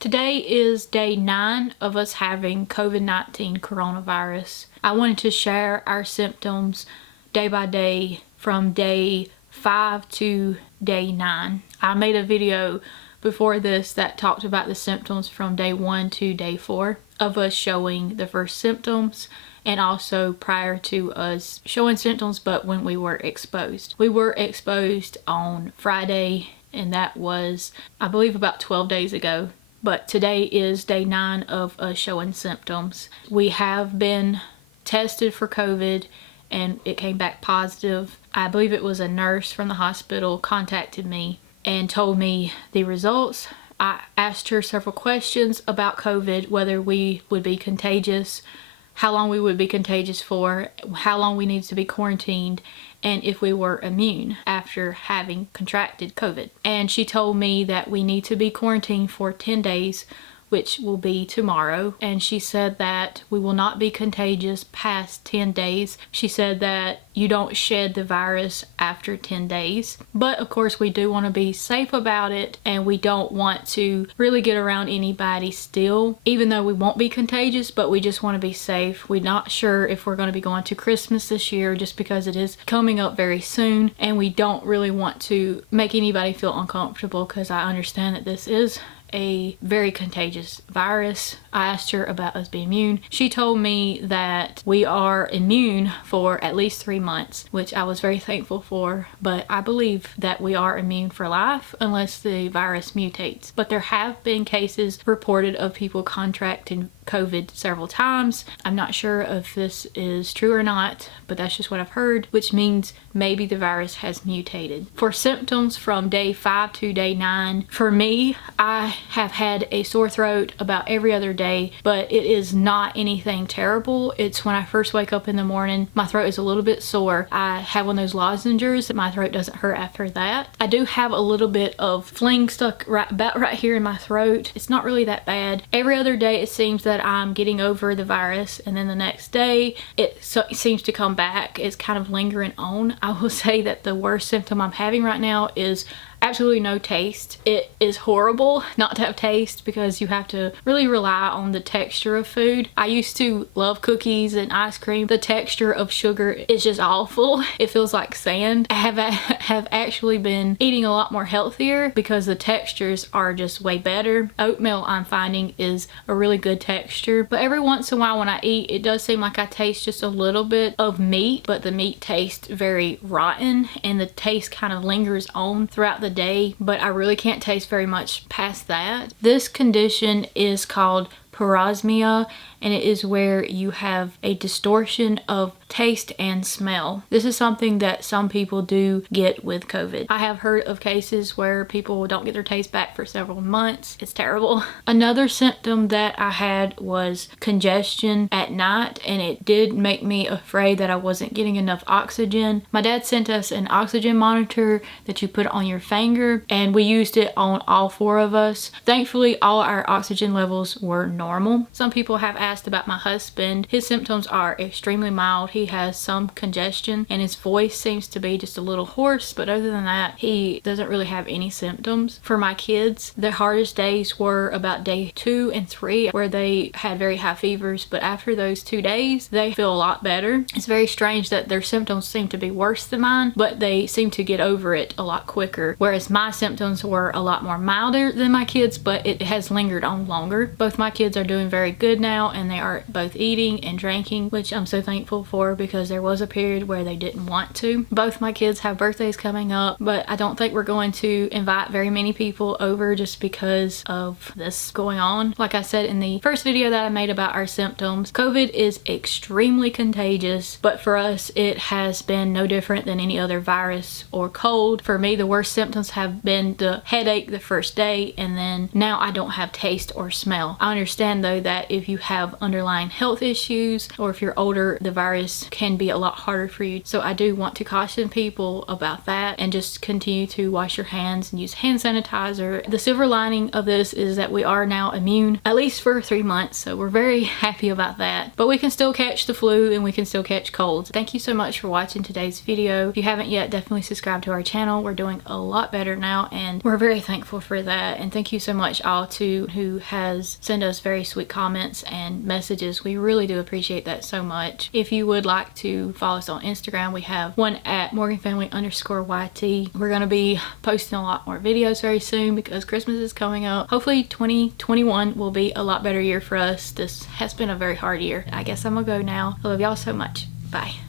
Today is day 9 of us having COVID-19 coronavirus. I wanted to share our symptoms day by day from day 5 to day 9. I made a video before this that talked about the symptoms from day 1 to day 4 of us showing the first symptoms, and also prior to us showing symptoms but when we were exposed. We were exposed on Friday, and that was, I believe, about 12 days ago. But today is day 9 of us showing symptoms. We have been tested for COVID and it came back positive. I believe it was a nurse from the hospital contacted me and told me the results. I asked her several questions about COVID, whether we would be contagious, how long we would be contagious for, how long we needed to be quarantined, and if we were immune after having contracted COVID. And she told me that we need to be quarantined for 10 days, which will be tomorrow. And she said that we will not be contagious past 10 days. She said that you don't shed the virus after 10 days. But of course we do want to be safe about it, and we don't want to really get around anybody still, even though we won't be contagious, but we just want to be safe. We're not sure if we're going to be going to Christmas this year just because it is coming up very soon, and we don't really want to make anybody feel uncomfortable because I understand that this is a very contagious virus. I asked her about us being immune. She told me that we are immune for at least 3 months, which I was very thankful for, but I believe that we are immune for life unless the virus mutates. But there have been cases reported of people contracting COVID several times. I'm not sure if this is true or not, but that's just what I've heard, which means maybe the virus has mutated. For symptoms from day 5 to day 9, for me, I have had a sore throat about every other day, but it is not anything terrible. It's when I first wake up in the morning, my throat is a little bit sore. I have one of those lozenges that my throat doesn't hurt after that. I do have a little bit of phlegm stuck about right here in my throat. It's not really that bad. Every other day it seems that I'm getting over the virus, and then the next day it seems to come back. It's kind of lingering on. I will say that the worst symptom I'm having right now is absolutely no taste. It is horrible not to have taste because you have to really rely on the texture of food. I used to love cookies and ice cream. The texture of sugar is just awful. It feels like sand. I have actually been eating a lot more healthier because the textures are just way better. Oatmeal, I'm finding, is a really good texture, but every once in a while when I eat, it does seem like I taste just a little bit of meat, but the meat tastes very rotten and the taste kind of lingers on throughout the day, but I really can't taste very much past that. This condition is called parosmia, and it is where you have a distortion of taste and smell. This is something that some people do get with COVID. I have heard of cases where people don't get their taste back for several months. It's terrible. Another symptom that I had was congestion at night, and it did make me afraid that I wasn't getting enough oxygen. My dad sent us an oxygen monitor that you put on your finger, and we used it on all 4 of us. Thankfully, all our oxygen levels were normal. Some people have asked about my husband. His symptoms are extremely mild. He has some congestion and his voice seems to be just a little hoarse, but other than that, he doesn't really have any symptoms. For my kids, the hardest days were about day 2 and 3 where they had very high fevers, but after those 2 days, they feel a lot better. It's very strange that their symptoms seem to be worse than mine, but they seem to get over it a lot quicker, whereas my symptoms were a lot more milder than my kids, but it has lingered on longer. Both my kids are doing very good now, and they are both eating and drinking, which I'm so thankful for because there was a period where they didn't want to. Both my kids have birthdays coming up, but I don't think we're going to invite very many people over just because of this going on. Like I said in the first video that I made about our symptoms, COVID is extremely contagious, but for us it has been no different than any other virus or cold. For me, the worst symptoms have been the headache the first day, and then now I don't have taste or smell. I understand understand though that if you have underlying health issues or if you're older, the virus can be a lot harder for you. So I do want to caution people about that and just continue to wash your hands and use hand sanitizer. The silver lining of this is that we are now immune, at least for 3 months, so we're very happy about that. But we can still catch the flu and we can still catch colds. Thank you so much for watching today's video. If you haven't yet, definitely subscribe to our channel. We're doing a lot better now and we're very thankful for that. And thank you so much all to who has sent us very sweet comments and messages. We really do appreciate that so much. If you would like to follow us on Instagram, we have one at morganfamily_YT. We're going to be posting a lot more videos very soon because Christmas is coming up. Hopefully 2021 will be a lot better year for us. This has been a very hard year. I guess I'm gonna go now. I love y'all so much. Bye.